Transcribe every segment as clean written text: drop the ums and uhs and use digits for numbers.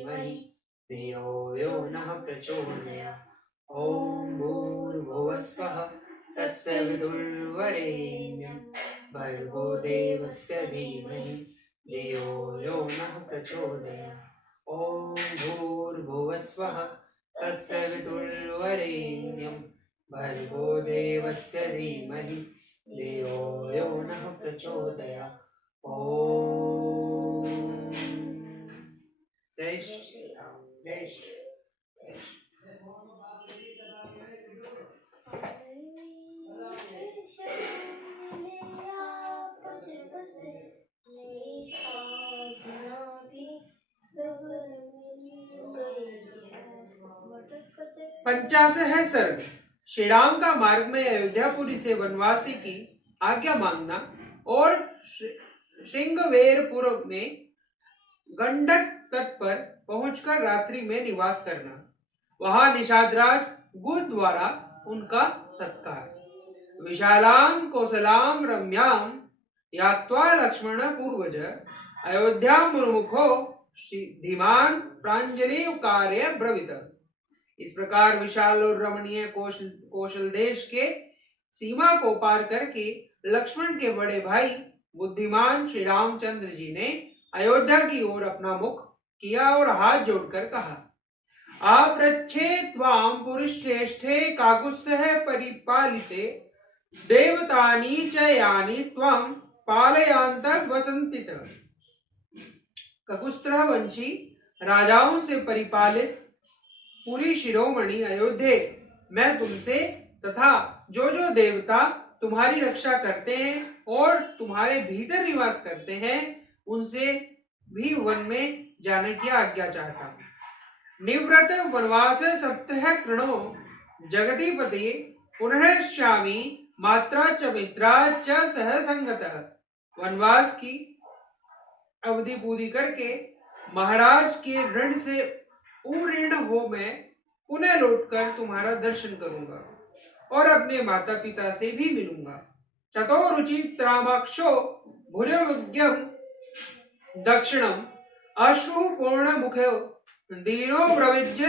धीमहि धियो यो नः प्रचोदयात्। ॐ भूर्भुवः स्वः तत्सवितुर्वरेण्यं भर्गो देवस्य धीमहि धियो यो नः प्रचोदयात्। ॐ भूर्भुवः स्वः तत्सवितुर्वरेण्यं भर्गो देवस्य धीमहि धियो यो नः प्रचोदयात्। ॐ जय श्री राम जय श्री पंचाशह सर्ग। श्री राम का मार्ग में अयोध्यापुरी से वनवासी की आज्ञा मांगना और श्रृंगवेरपुर में गंडक तट पर पहुंचकर रात्रि में निवास करना। वहां निषादराज गुह द्वारा उनका सत्कार। विशालां कौशलां रम्यां यात्वा लक्ष्मण पूर्वज अयोध्या मुर्मुखो धीमान प्रांजलि कार्य ब्रवीत। इस प्रकार विशाल और रमणीय कौशल देश के सीमा को पार करके लक्ष्मण के बड़े भाई बुद्धिमान श्री रामचंद्र जी ने अयोध्या की ओर अपना मुख किया और हाथ जोड़कर कहा, आप्रच्छे त्वां पुरुषश्रेष्ठे काकुत्स्थः परिपालिते देवतानि च यानि त्वां पालयान्तः वसन्ति। ककुस्त्र वंशी राजाओं से परिपालित पूरी शिरोमणि अयोध्या, मैं तुमसे तथा जो जो देवता तुम्हारी रक्षा करते हैं और तुम्हारे भीतर निवास करते हैं उनसे भी वन में जाने की आज्ञा चाहता हूं। निवृत्त वनवास सप्तह कृणो जगदीपति पुनः श्यामी मात्रा च मित्रा च सह संगतः। वनवास की अवधि पूरी करके महाराज के ऋण से उऋण हो मैं पुनः लौटकर तुम्हारा दर्शन करूंगा और अपने माता पिता से भी मिलूंगा। चतो रुचित्रामाक्षो भुजविज्ञम दक्षिणम अश्रु पूर्ण मुखो दीनो प्रविज्य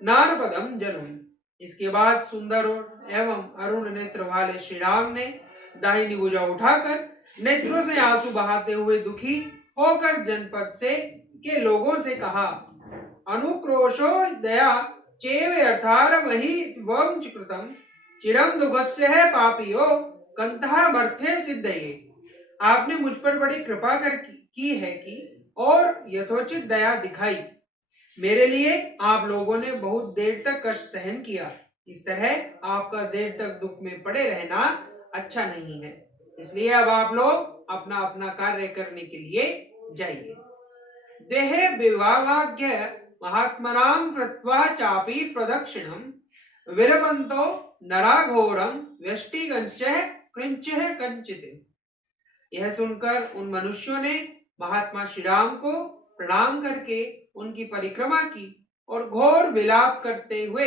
नानपदम जनुम। इसके बाद सुंदर एवं अरुण नेत्र वाले श्री राम ने दाहिनी भुजा उठाकर नेत्रों से आंसू बहाते हुए दुखी होकर जनपद से के लोगों से कहा, अनुक्रोशो दया चेव अर्थार वही वंच कृतम चिरम दुगस्य है पापियो कंतः मर्थे सिद्धये। आपने मुझ पर बड़ी कृपा की है कि और यथोचित दया दिखाई। मेरे लिए आप लोगों ने बहुत देर तक कष्ट सहन किया। इस तरह आपका देर तक दुख में पड़े रहना अच्छा नहीं है। इसलिए अब आप लोग अपना अपना कार्य करने के लिए जाइए। देहे विवाहाग्य महात्मनां कृत्वा चापि प्रदक्षिणं विलपन्तो नराघोरं व्यष्टिगंशः कृंचः कंचित्। यह सुनकर उन मनुष्यों ने महात्मा श्री राम को प्रणाम करके उनकी परिक्रमा की और घोर विलाप करते हुए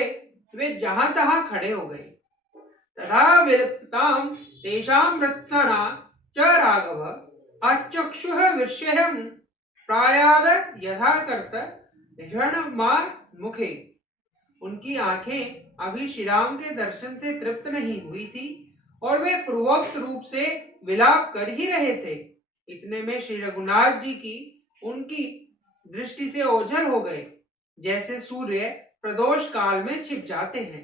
वे जहां तहां खड़े हो गए। तथा विलपतां तेषां रत्सना च राघव अचक्षुः विषयं प्रायाद यथा कर्त ऋणमार मुखे। उनकी आंखें अभी श्री राम के दर्शन से तृप्त नहीं हुई थी और वे पूर्वोक्त रूप से विलाप कर ही रहे थे। इतने में श्री रघुनाथ जी की उनकी दृष्टि से ओझल हो गए, जैसे सूर्य प्रदोष काल में छिप जाते हैं।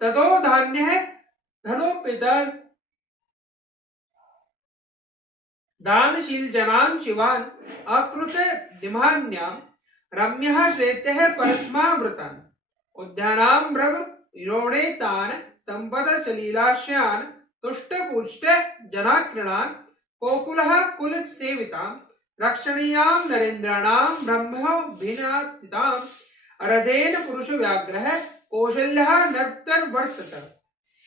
ततो धान्य धनोपितर दानशील जनान शिवान अकृत दिमान्याम रम्यः श्रेत्यः परस्मावृतान उद्यानां ब्रव विरोणे तान संपद सलीलाश्यान तुष्ट पुष्ट जनाकृणान कोकुलः कुल सेवितां रक्षणीयां नरेंद्राणां ब्रह्मो भिनातितां रथेन पुरुष व्याघ्रः कौशल्यः नर्तर वर्तत।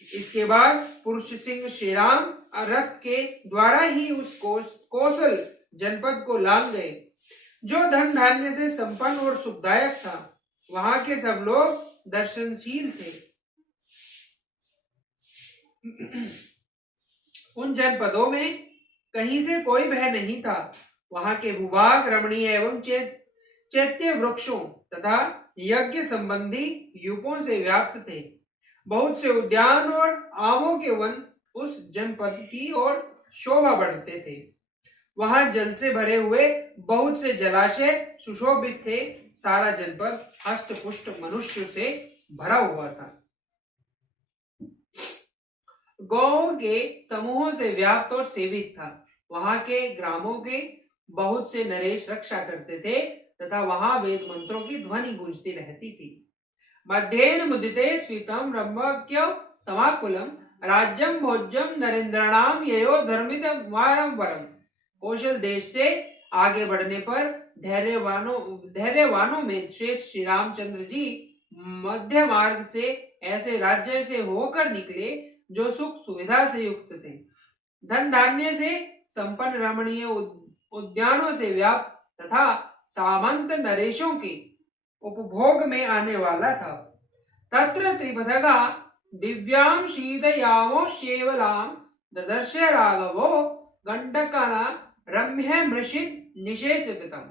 इसके बाद पुरुष सिंह श्री राम रथ के द्वारा ही उस कौशल जनपद को लांग गए, जो धन धान्य से संपन्न और सुखदायक था। वहां के सब लोग दर्शनशील थे। उन जनपदों में कहीं से कोई भय नहीं था। वहां के भूभाग रमणीय एवं चैत्य वृक्षों तथा यज्ञ संबंधी युगों से व्याप्त थे। बहुत से उद्यान और आमों के वन उस जनपद की ओर शोभा बढ़ते थे। वहां जल से भरे हुए बहुत से जलाशय सुशोभित थे। सारा जनपद हष्ट पुष्ट मनुष्य से भरा हुआ था। गौओं के समूहों से व्याप्त और सेवित था। वहां के ग्रामों के बहुत से नरेश रक्षा करते थे तथा वहां वेद मंत्रों की ध्वनि गूंजती रहती थी। मध्येन मुदिते स्फीतम ब्रह्मज्ञ समाकुलम राज्यम भोज्यम नरेंद्राणाम ययो धर्मित वारम वरम। कौशल देश से आगे बढ़ने पर धैर्यवानों में श्रेष्ठ श्री रामचंद्र जी मध्य मार्ग से ऐसे राज्य से होकर निकले जो सुख सुविधा से युक्त थे। धन धान्य से संपन्न रमणीय उद्यानों से व्याप्त तथा सामंत नरेशों के उपभोग में आने वाला था। तत्र त्रिपथगा दिव्याम शीतयामो शेवलाम ददर्श राघवो गंडकाना रम्य मृषित निषेचतम।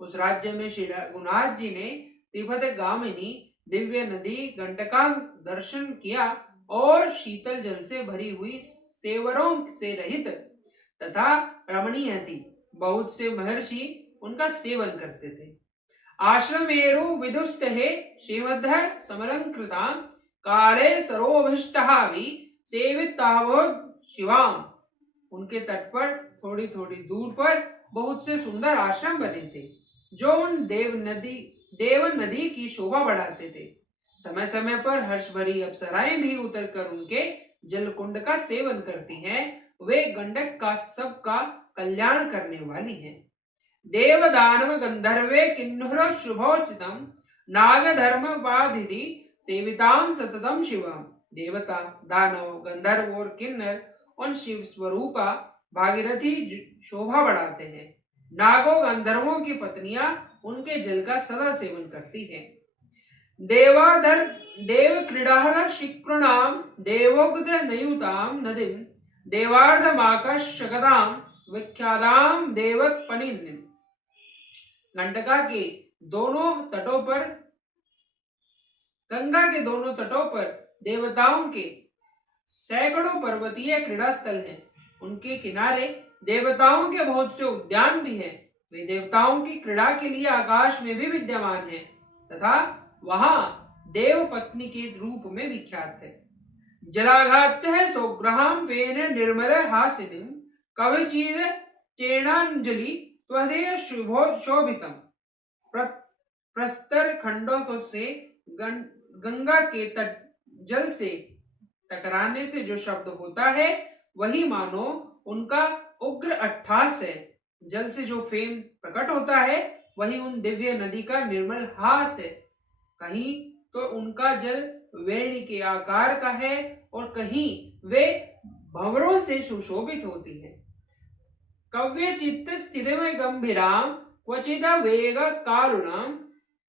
उस राज्य में श्री रघुनाथ जी ने त्रिपथ गामिनी दिव्य नदी गंडका दर्शन किया और शीतल जल से भरी हुई सेवरों से रहित तथा रमणीय थी। बहुत से महर्षि उनका सेवन करते थे। आश्रमेरु विदुस्ते श्रीमद्धर समलंकृता काले सरोभिष्टहावि सेवितावो शिवाम। उनके तट पर थोड़ी थोड़ी दूर पर बहुत से सुंदर आश्रम बने थे जो उन देव नदी की शोभा बढ़ाते थे। समय समय पर हर्ष भरी अप्सराएं भी उतरकर उनके जल कुंड का सेवन करती हैं। वे गंडक का सबका कल्याण करने वाली हैं। देव दानव गंधर्वे किन्नुर शुभोचितम नाग धर्म वाधिधि सेविताम सततम शिवम। देवता दानव गंधर्व और किन्नर उन शिव स्वरूपा भागीरथी शोभा बढ़ाते हैं। नागों गंधर्वों की पत्नियां उनके जल का सदा सेवन करती हैं। देवाधर देव क्रीडाहर शिक्रणाम देवोग्ध नयुताम नदीम देवार्धमाकर्षकताम विख्याताम देवक पनिन्निम। गंगा के दोनों तटों पर देवताओं के सैकड़ों पर्वतीय क्रीड़ा स्थल हैं। उनके किनारे देवताओं के बहुत से उद्यान भी हैं। वे देवताओं की क्रीड़ा के लिए आकाश में भी विद्यमान हैं तथा वहां देव पत्नी के रूप में विख्यात है। जलाघात्य सौग्रहाम वेन निर्मल हासिनीम कवचिद चेणांजलि त्वदेय शोभितम। प्रस्तर खंडों से गंगा के तट जल से टकराने से जो शब्द होता है वही मानो उनका उग्र अट्ठास है। जल से जो फेम प्रकट होता है वही उन दिव्य नदी का निर्मल हास है। कहीं तो उनका जल वेणी के आकार का है और कहीं वे भंवरों से सुशोभित होती है। कव्य चित्त स्थितिमय गंभीराम क्वचिद वेग कारुणाम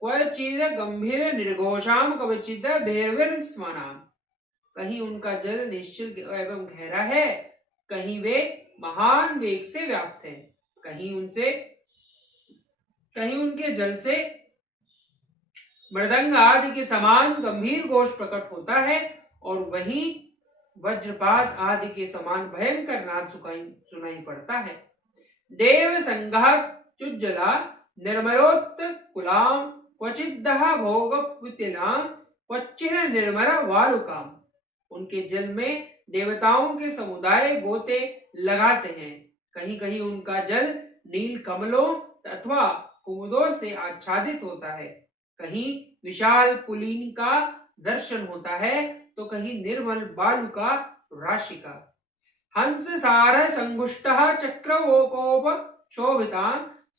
क्वचिद गंभीर निर्घोषाम क्वचिद भैरवीर स्मनाम। कहीं उनका जल निश्चल एवं गहरा है, कहीं वे महान वेग से व्याप्त है, कहीं उनके जल से मृदंग आदि के समान गंभीर घोष प्रकट होता है और वहीं वज्रपात आदि के समान भयंकर नाद सुनाई पड़ता है। देव संघाचुज्जला निर्मलोत्त कुलाम क्वचिदह भोग पुतिलाम क्वचिन निर्मल वालुकाम। उनके जल में देवताओं के समुदाय गोते लगाते हैं। कहीं कहीं उनका जल नील कमलों अथवा कुमुदों से आच्छादित होता है, कहीं विशाल पुलिन का दर्शन होता है तो कहीं निर्मल बालू का राशि का। हंस सार संगुष्टः चक्रवोकोप शोभिता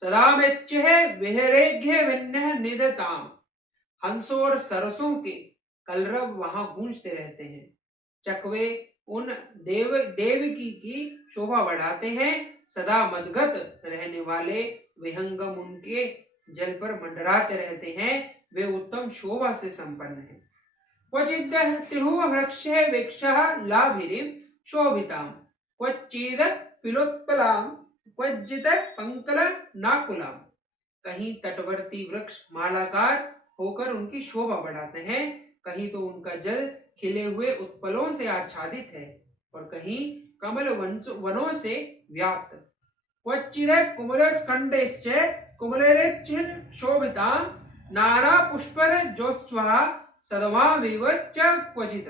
सदा मेच्चे विहरेघ्य विन्नह निदताम। हंसों और सरसों के कलरव वहां गूंजते रहते हैं। चकवे उन देवकी की शोभा बढ़ाते हैं। सदा मदगत रहने वाले विहंगम उनके जल पर मंडराते रहते हैं। वे उत्तम शोभा से संपन्न हैं। क्वचिद तिरुह वृक्षः वृक्षः लाभिरीं शोभिताम क्वचिद पिलोत्पलाम क्वचिद पंकल नाकुलाम। कहीं तटवर्ती वृक्ष मालाकार होकर उनकी शोभा बढ़ाते हैं, कहीं तो उनका जल खिले हुए उत्पलों से आच्छादित है और कहीं कमल वनों से व्याप्त। क्वचिरे कुमलखण्डेश्च कुमलैश्च शोभितां नाना पुष्पर ज्योत्स्वा सदवामिव च क्वचित्।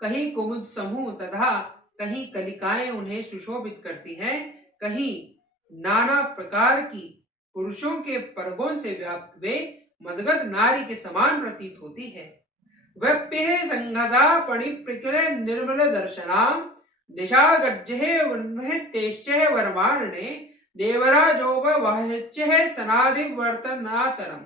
कहीं कुमुद समूह तथा कहीं कलिकाएं उन्हें सुशोभित करती हैं, कहीं नाना प्रकार की पुरुषों के परगों से व्याप्त वे मदगत नारी के समान प्रतीत होती है। वप्यः संघदा पणिप्रिकिल निर्मल दर्शनाम दिशा गज्जहे वन्महेतेश्चः वर्माणे देवराजोपवाह्यश्चः सनादिवर्तनातरम।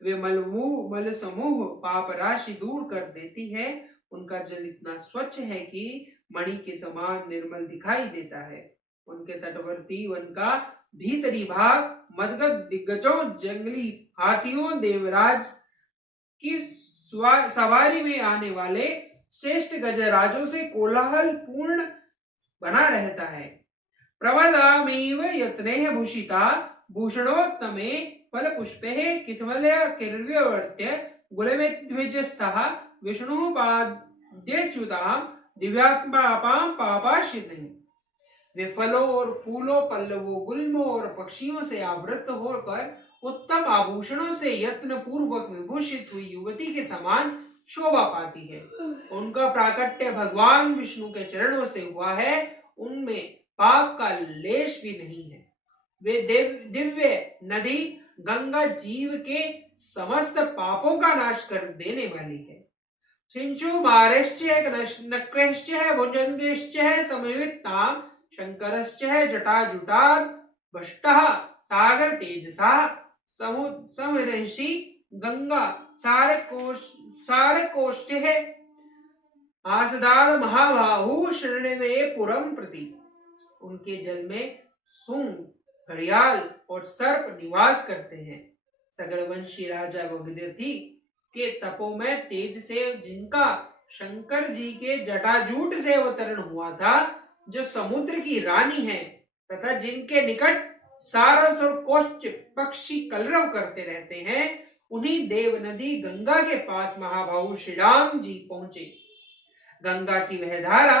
वे मल समूह पाप राशि दूर कर देती है। उनका जल इतना स्वच्छ है कि मणि के समान निर्मल दिखाई देता है। उनके तटवर्ती वन का भीतरी भाग मदगत दिग्गजों, जंगली हाथियों, देवराज की सवारी में आने वाले श्रेष्ठ गजराजों से कोलाहल पूर्ण बना रहता है। प्रवदामीव यत्नेह भूषिता भूषणोत्तमे फल पुष्पे किस्मलय किर्व्यवर्त्य गुलमेद्विजस्तः विष्णु पाद्यच्युतां दिव्यात्मापां पापाशिनी। वे फलों और फूलों, पल्लवों, गुल्मों और पक्षियों से आवृत होकर उत्तम आभूषणों से यत्न पूर्वक विभूषित हुई युवती के समान शोभा पाती है। उनका प्राकट्य भगवान विष्णु के चरणों से हुआ है, उनमें पाप का लेश भी नहीं है। वे दिव्य नदी गंगा जीव के समस्त पापों का नाश कर देने वाली है। सिंचु मारेश्च नक्रश्च भुजंगेश्च समवित्तां शंकरश्च जटाजुटात् भष्टः सागर तेजसा समुद्रंषि गंगा सारकोष्ठे आसदाद महाबाहु शरणवे पुरम प्रति। उनके जल में सूंग, घड़ियाल और सर्प निवास करते हैं। सगरवंशी राजा भगीरथी के तपों में तेज से जिनका शंकर जी के जटाजूट से अवतरण हुआ था, जो समुद्र की रानी है तथा जिनके निकट सारस और कोष्ठ पक्षी कलरव करते रहते हैं, उन्हीं देव नदी गंगा के पास महाबाहु श्री राम जी पहुंचे। गंगा की वह धारा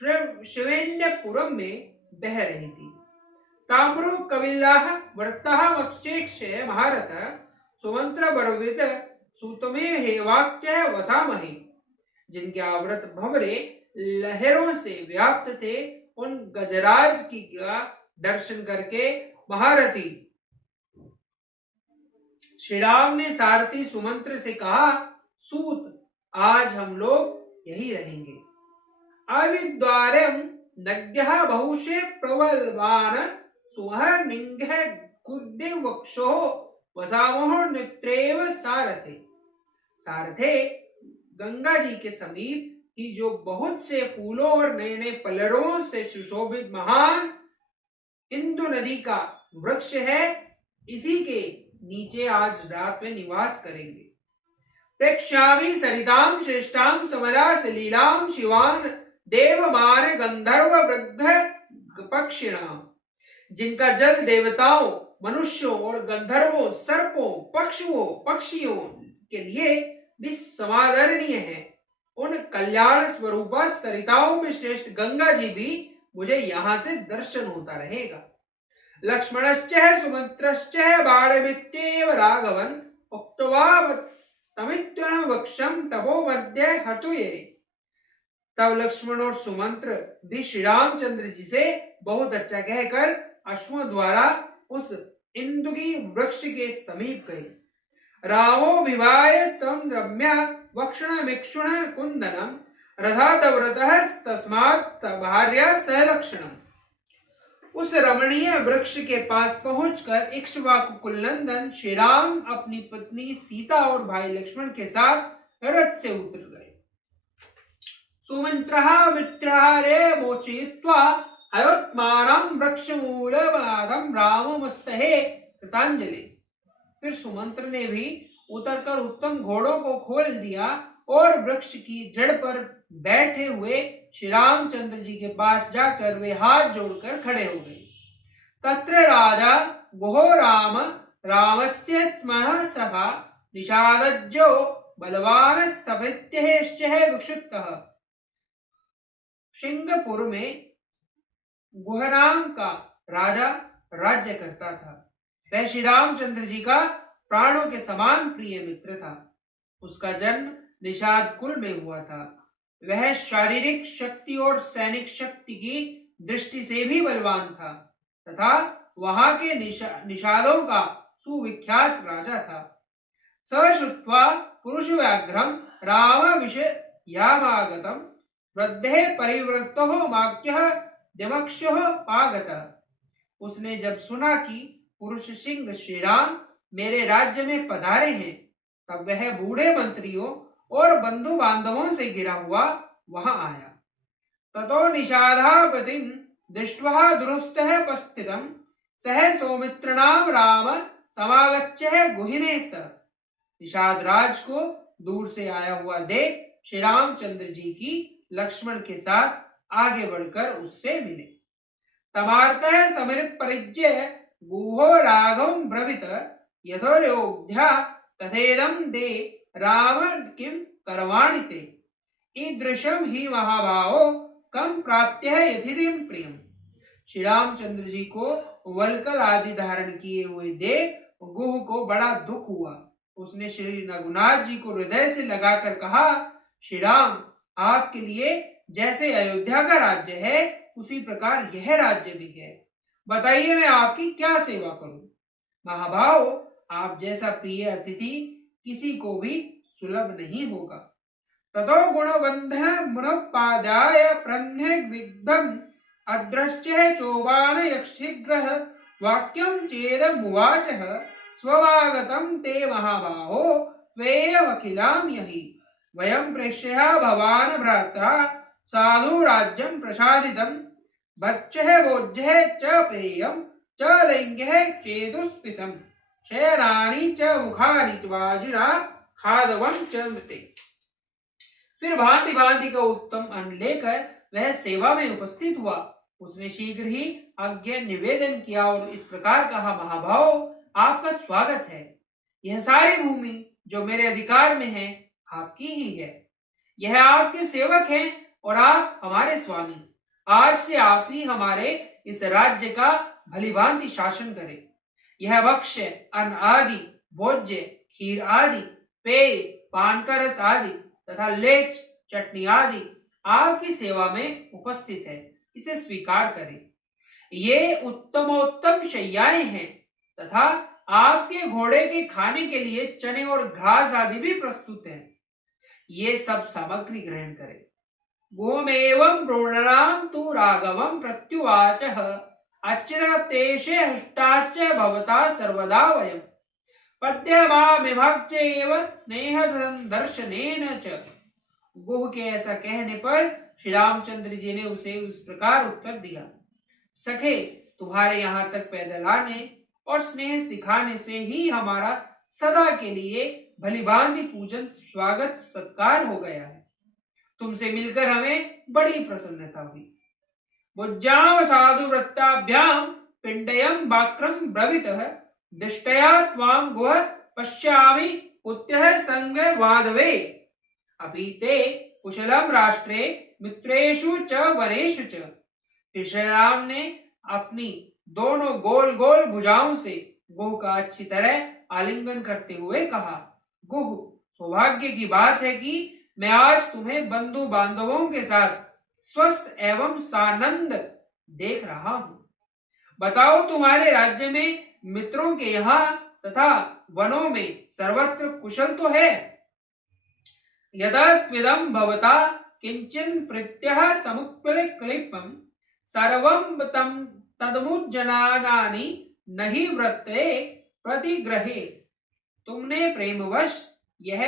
शिवेन्द्रपुरम में बह रही थी। ताम्रो कविल्लाह वर्तः वक्षेक्ष महारथ सुमंत्र बरवित सूतमे हेवाक्य वसामहे। जिनके आवृत भंवरे लहरों से व्याप्त थे, उन गजराज की दर्शन करके महारथी श्री राम ने सारथी सुमंत्र से कहा, सूत आज हम लोग यही रहेंगे। अविद्वारम नग्यः बहुशे प्रबलवान सुहर निंगह कुर्दे वक्षो वसामोह नित्रेव सारथे। सारथे, गंगा जी के समीप की जो बहुत से फूलों और नए नए पलड़ों से सुशोभित महान इंदु नदी का वृक्ष है, इसी के नीचे आज रात में निवास करेंगे। प्रेक्ष्यामि सरितां श्रेष्ठां समदा सलीलां शिवान देवमार गंधर्व वृद्ध पक्षिणां। जिनका जल देवताओं, मनुष्यों और गंधर्वों, सर्पों, पक्षियों के लिए भी समादरणीय है। उन कल्याण स्वरूपा सरिताओं में श्रेष्ठ गंगा जी भी मुझे यहाँ से दर्शन होता रहेगा। लक्ष्मणश्च सुमंत्रश्च बाणमित्येव राघवन उक्त्वा तमित्युन वक्षम तपो मध्य हतुये। तब लक्ष्मण और सुमंत्र भी श्री रामचंद्र जी से बहुत अच्छा कहकर अश्वों द्वारा उस इंदुगी वृक्ष के समीप गए। रामो विवाय तम रम्या वक्षणमिक्षुण कुंदनम रथातव्रतः तस्मात् भार्या सहलक्षणम। उस रमणीय वृक्ष के पास पहुंचकर इक्ष्वाकु कुलनंदन श्री राम अपनी पत्नी सीता और भाई लक्ष्मण के साथ रथ से उतर गए। सुमंत्रः मित्रारे मोचयित्वा अयोत्मानं वृक्षमूलमादं राममस्तहे कृतांजलि। फिर सुमंत्र ने भी उतरकर उत्तम घोड़ों को खोल दिया और वृक्ष की जड़ पर बैठे हुए श्री रामचंद्र जी के पास जाकर वे हाथ जोड़कर खड़े हो गए। तत्र राजा गुहो राम रामस्य स्मः सखा निषादज्जो बलवान स्तभित्यहेश्चः विक्षुप्तः। सिंहपुर में गुहराम का राजा राज्य करता था। वह श्री रामचंद्र जी का प्राणों के समान प्रिय मित्र था। उसका जन्म निषाद कुल में हुआ था। वह शारीरिक शक्ति और सैनिक शक्ति की दृष्टि से भी बलवान था तथा वहां के निषादों का सुविख्यात राजा था। स श्रुत्वा पुरुष व्याघ्रम राम विषयामागतम वृद्धे परिवृत्तो वाक्यः दिमक्षुः पागतः। उसने जब सुना कि पुरुष सिंह श्री राम मेरे राज्य में पधारे हैं, तब वह बूढ़े मंत्रियों और बंधु बांधवों से घिरा हुआ वहां आया। ततो निषादापतिं दृष्ट्वा दुरुस्तः उपस्थितं सह सौमित्रणाम राम समागच्छः गुहिने स। निषाद राज को दूर से आया हुआ देख श्री रामचंद्र जी की लक्ष्मण के साथ आगे बढ़कर उससे मिले। तमार्तः समिर परिज्य गुहो राघवं ब्रवीत यथोयोध्या तथेदं दे राम किं करवाणि ते ईदृशं ही महाभावो कम प्राप्य यथिदिं प्रियम। श्री रामचंद्र जी को वल्कल आदि धारण किए हुए देख गुह को बड़ा दुख हुआ। उसने श्री रघुनाथ जी को हृदय से लगाकर कहा, श्री राम, आपके लिए जैसे अयोध्या का राज्य है उसी प्रकार यह राज्य भी है। बताइए मैं आपकी क्या सेवा करूं। महाभाव, आप जैसा प्रिय अतिथि किसी को भी सुलभ नहीं होगा। ततो गुणबंधन मुनोपादाय प्रन्यग्विग्धम अद्रश्य चोबान यक्षिग्रह वाक्यम चेदमुवाचः स्ववागतम ते महाबाहो त्वेयमखिलां यहि वयं प्रेष्यः भवान् भ्राता साधु राज्यं प्रसादितं भक्षः भोज्यः च पेयं च लैङ्ग्यः चेदुस्पितं शयनानि च मुखानि वाजिना खादवं च मृते। फिर भांति भांति का उत्तम अन्न लेकर वह सेवा में उपस्थित हुआ। उसने शीघ्र ही आज्ञा निवेदन किया और इस प्रकार कहा, महाभाव, आपका स्वागत है। यह सारी भूमि जो मेरे अधिकार में है आपकी ही है। यह आपके सेवक हैं और आप हमारे स्वामी। आज से आप ही हमारे इस राज्य का भलीभांति शासन करें। यह भक्ष्य अन्न आदि, भोज्य, खीर आदि, पेय, पान का रस आदि तथा लेच, चटनी आदि आपकी सेवा में उपस्थित है। इसे स्वीकार करें। ये उत्तमोत्तम शैयाएं हैं तथा आपके घोड़े के खाने के लिए चने और घास आदि भी प्रस्तुत हैं। ये सब सामग्री ग्रहण करें। गोमेवं प्रोणनाम तु राघवं प्रत्युवाचः अचिरतेशे हृष्टाश्च भवता सर्वदा वयम् पद्यमामिभक्त्यैव स्नेहदर्शनेन च। गुह के ऐसा कहने पर श्री रामचंद्र जी ने उसे इस प्रकार उत्तर दिया, सखे, तुम्हारे यहाँ तक पैदल आने और स्नेह दिखाने से ही हमारा सदा के लिए भलीभांति पूजन स्वागत सत्कार हो गया है। तुमसे मिलकर हमें बड़ी प्रसन्नता हुई। बुज्जाम साधु वृत्ताभ्याम पिंडयम बाक्रम ब्रवीतः दृष्टया त्वाम गुह पश्यामि पुत्यः संग वादवे अभीते कुशलम राष्ट्रे मित्रेषु च वरेषु च। श्री राम ने अपनी दोनों गोल गोल भुजाओं से गुह का अच्छी तरह आलिंगन करते हुए कहा, गुह, सौभाग्य की बात है कि मैं आज तुम्हें बंधु बांधवों के साथ स्वस्थ एवं सानंद देख रहा हूं। बताओ, तुम्हारे राज्य में मित्रों के यहाँ तथा वनों में सर्वत्र कुशल तो है? यदत्विदं भवता किंचन प्रत्यह समुत्प्लक्लिपं सर्वं तम तदमुज्जनानि नहि वृत्ते प्रतिग्रहे। तुमने प्रेमवश यह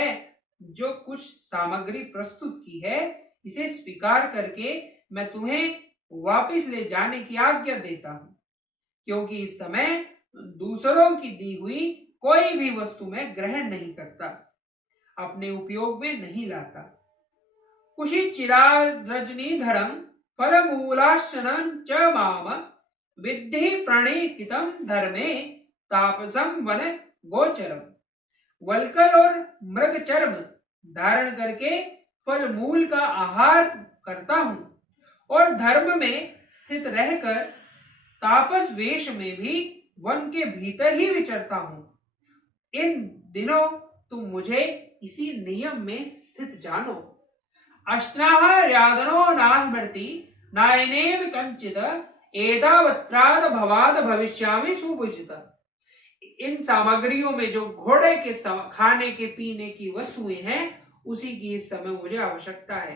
जो कुछ सामग्री प्रस्तुत की है, इसे स्वीकार करके मैं तुम्हें वापस ले जाने की आज्ञा देता हूं, क्योंकि इस समय दूसरों की दी हुई कोई भी वस्तु मैं ग्रहण नहीं करता, अपने उपयोग में नहीं लाता। कुशी चिरा रजनीधरं पदमूलाशनं च माम विद्धि प्रणीकितम धर्मे तापसम वन गोचरम। वल्कल और मृग चर्म धारण करके फल मूल का आहार करता हूँ और धर्म में स्थित रहकर तापस वेश में भी वन के भीतर ही विचरता हूँ। इन दिनों तुम मुझे इसी नियम में स्थित जानो। अश्नाह यादनो नाहमर्ति नायनेव कंचित एतावत्राद भवाद भविष्यामि सुपूजित। इन सामग्रियों में जो घोड़े के खाने के पीने की वस्तुएं हैं उसी की इस समय मुझे आवश्यकता है,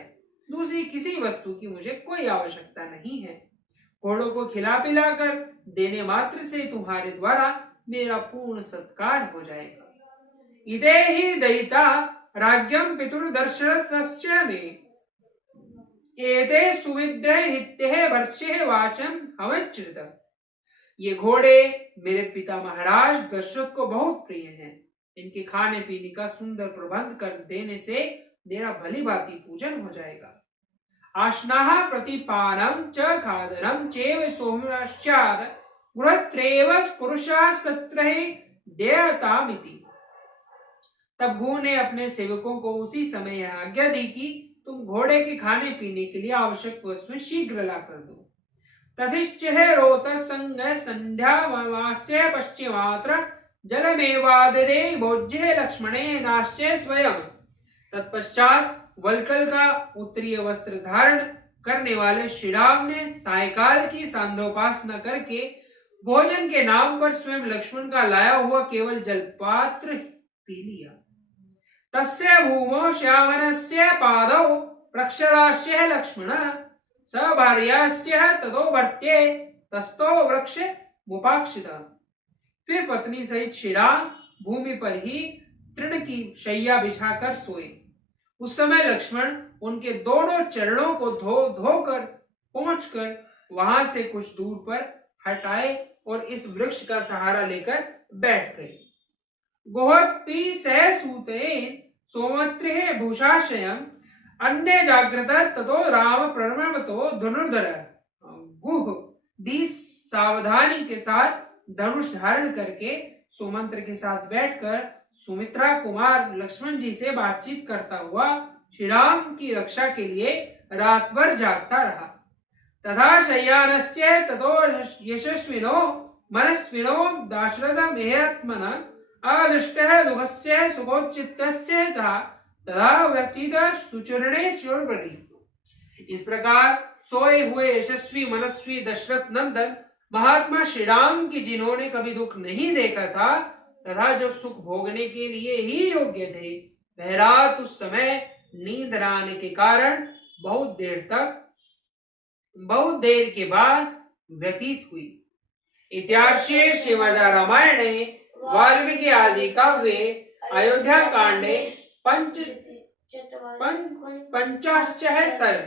दूसरी किसी वस्तु की मुझे कोई आवश्यकता नहीं है। घोड़ों को खिला पिला कर देने मात्र से तुम्हारे द्वारा मेरा पूर्ण सत्कार हो जाएगा। इदे ही दयिता राज्यम पितुर्दर्शनस्य मे एते सुविद्रह हित्ये वर्षे वाचम हवच्युत। ये घोड़े मेरे पिता महाराज दशरथ को बहुत प्रिय हैं। इनके खाने पीने का सुंदर प्रबंध कर देने से मेरा भली भांति पूजन हो जाएगा। आश्नाह प्रतिपानम च खादनम चेव सोमश्चाद गृहत्रेव पुरुषा सत्रहे देयतामिति। तब भू ने अपने सेवकों को उसी समय यह आज्ञा दी कि तुम घोड़े के खाने पीने के लिए आवश्यक वस्तुएं शीघ्र ला कर दो। तथिश्चह रोत संग संध्या वास्य पश्चिमात्र जलमेवाददे भोज्ये लक्ष्मणे नाश्चे स्वयं। तत्पश्चात वल्कल का उत्तरीय वस्त्र धारण करने वाले श्री राम ने सायकाल की सांध्योपासना करके भोजन के नाम पर स्वयं लक्ष्मण का लाया हुआ केवल जलपात्र पी लिया। तस्य भूमौ श्यामनस्य पादौ प्रक्षरास्य लक्ष्मण स भार्यास्य ततो भर्त्ये तस्थो वृक्ष मुपाक्षिता। फिर पत्नी सहित श्री राम भूमि पर ही तृण की शैया बिछाकर सोए। उस समय लक्ष्मण उनके दोनों चरणों को धोकर पहुंचकर वहां से कुछ दूर पर हटाए और इस वृक्ष का सहारा लेकर बैठ गए। गोहत्पि सह सूते सोमत्रे भूषाशयम अन्य जागृत ततो राम प्रणमतो धनुर्धर। गुह भी सावधानी के साथ धनुष धारण करके सुमंत्र के साथ बैठकर सुमित्रा कुमार लक्ष्मण जी से बातचीत करता हुआ श्री राम की रक्षा के लिए रात भर जागता रहा। तथा शय्यानस्य ततो यशस्विनो मनस्विनो दाशरथमेहात्मन अदृष्टः दुःखस्य सुखोचितस्य च तथा व्यतीत सुचरणे शोरवरी। इस प्रकार सोए हुए यशस्वी मनस्वी दशरथ नंदन महात्मा श्री राम की जिन्होंने कभी दुख नहीं देखा था तथा जो सुख भोगने के लिए ही योग्य थे, वह रात उस समय नींद न आने के कारण बहुत देर के बाद व्यतीत हुई। इत्यार्षे श्रीमद् रामायणे वाल्मीकि आदि काव्ये अयोध्या कांडे पंचाशः सर्ग।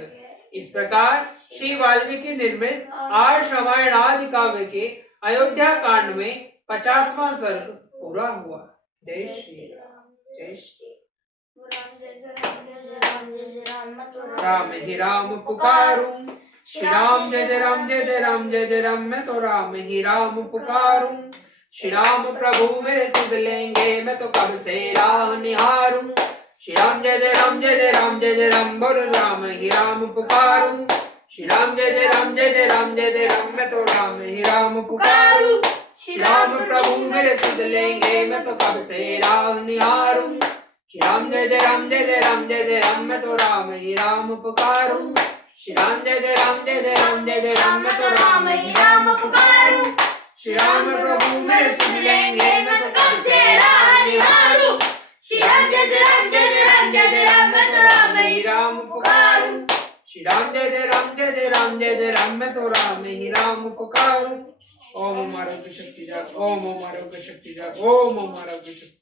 इस प्रकार श्री वाल्मीकि निर्मित आर्ष रामायण आदि काव्य के अयोध्या कांड में 50वां सर्ग पूरा हुआ। जय श्री राम। जय श्री राम। ही राम पुकारूं, श्री राम जय जय राम जय जय राम जय जय राम। मैं तो राम ही राम पुकारूं, श्री राम प्रभु मेरे सुध लेंगे, मैं तो कब से राह निहारूं। श्री राम जय जय राम जय जय राम जय जय राम। बोल राम ही राम पुकारूं, श्री राम जय जय राम जय जय राम जय जय राम। मैं तो राम ही राम पुकारूं, श्री राम प्रभु मेरे सुध लेंगे, मैं तो कब से राह निहारूं। श्री राम जय जय राम जय जय राम जय जय राम। मैं तो राम ही राम पुकारूं, श्री राम जय जय राम जय जय राम जय जय राम। मैं तो राम ही राम पुकारूं, श्री राम प्रभु मेरे सुध लेंगे, मैं तो कब से राह निहारूं। श्री राम जय जय राम जय जय राम जय जय राम। मैं तो राम ही राम पुकारूं, श्री राम जय जय राम जय जय राम जय जय राम। मैं तो राम ही राम पुकारूं। ओम आरोग्य शक्ति जाग, ओम आरोग्य शक्ति जाग, ओम आरोग्य शक्ति।